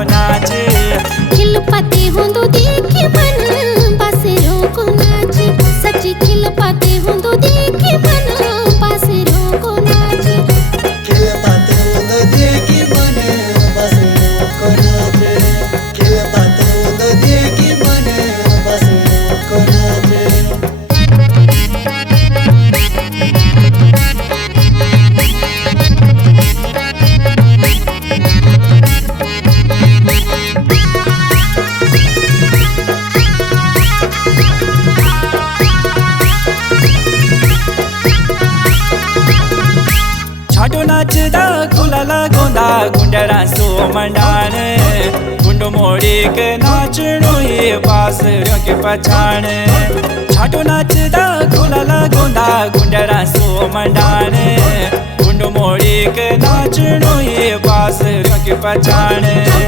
को नाचे। खिल पाते होंदो देखे मन बासरों को नाचे। सच्ची खिल पाते होंदो देखे मन बासरों को नाचे। खिल पाते होंदो देखे मन बासरों को नाचे। खिल पाते होंदो देखे मन बासरों को नाचे। छाटो नाचदा खुलाला गोंदा गुंडरा सो मंडाण। गुंडो मोड़ी के नाचणो ये बासरियों के पछाण। छाटो नाचदा खुलाला गोंदा गुंडरा सो मंडाण। गुंडो मोड़ी के नाचणो ये बासरियों के पछाण।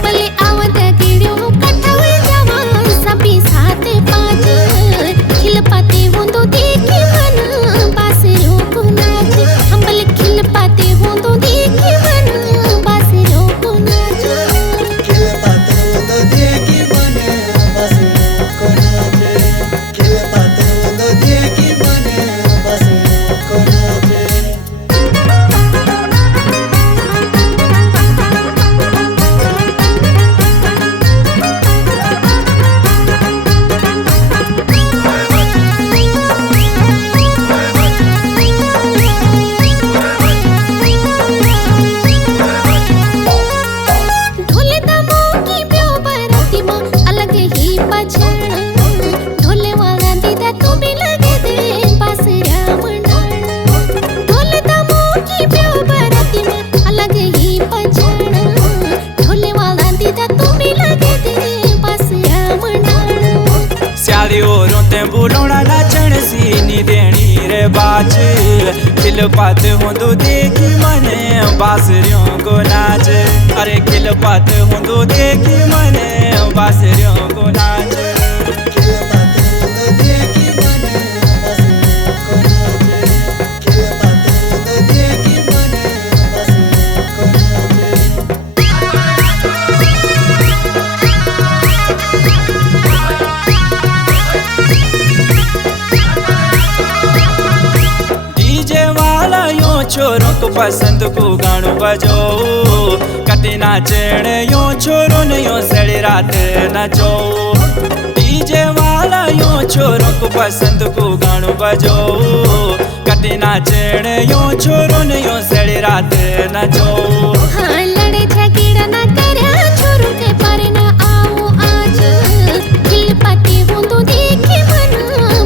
भले आवत गिड़ियों कठावे जवान सभी साथ पाँच। खिल पाते होंदो देखे मन बासरों को नाचे। भले खिल पाते होंदो देखे मन बासरों को नाचे। खिल पाते होंदो देखे मन बासरों को नाचे। खिल पाते होंदो देखे मन बासरों को नाचे। ढोले दमों की प्यो बराती माँ अलग ही पछाड़। ढोले वाला दीदा तो भी लगे दे बासरिया मंडाण। ढोले दमों की प्यो बराती माँ अलग ही पछाड़। ढोले वाला दीदा तो भी लगे दे बासरिया मंडाण। स्याली ओरों ते बुढ़ोड़ा नाचण सीनी देनी रे बाज। खिल पाते होंदो देखी मने बासरियों को नाच। अरे खिल पाते होंदो देखी मने बासरियों को नाच। खिल पाते होंदो देखे मन बासरों को नाचे। खिल पाते होंदो देखे मन बासरों को नाचे। डीजे वाला यो छोरों को पसंद को गाणो बजो। कते नाचण यो छोरों ने यो सड़ी रात नचो। डीजे वाला यो छोरों को पसंद को गाणो बजो। कते नाचण यो छोरों ने यो सड़ी रात नचो। हाँ लड़े झगड़ा ना करा छोरू के पर ना आओ आज। खिल पाते होंदो देखे मन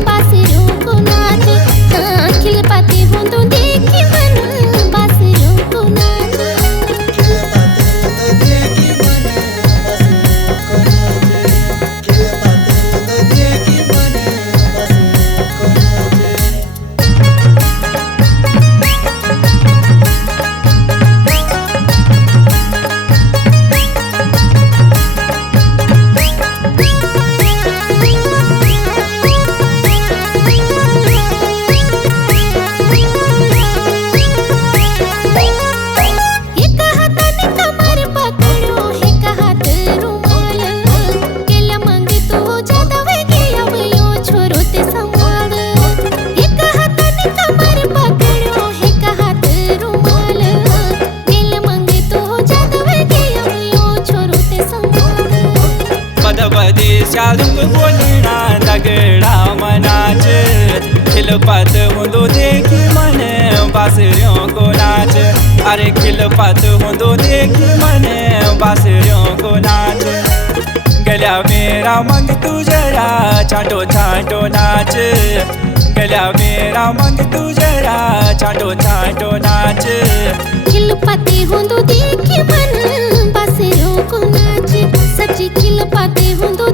बासरों को नाचे। हाँ खिल पाते होंदो देखे मन बासरों को नाचे। खिल पाते होंदो देखे मन बासरों को नाचे। खिल पाते होंदो देखे मन बासरों को नाचे। एक हाताने कमर पकड़ो एक हाथ रुमाल। केला मांगे तो ज्यादा वेगे अब यो छोरो ते संभाल। एक हाताने कमर पकड़ो एक हाथ रुमाल। केला मांगे तो ज्यादा वेगे अब यो छोरो ते संभाल। बद बदी स्यालुंग बोलना दगड़ा मनाच। खिल पाते होंदो देखी मने बासरियों को नाच। अरे खिल पाते होंदो देखी मने बासरियों को नाच। गला मेरा मंग तू जरा चाटो चाटो नाच। गला मेरा मंग तू जरा चाटो चाटो नाच। खिल पाते होंदो देखे मन बासरों को नाचे। सच्ची खिल पाते होंदो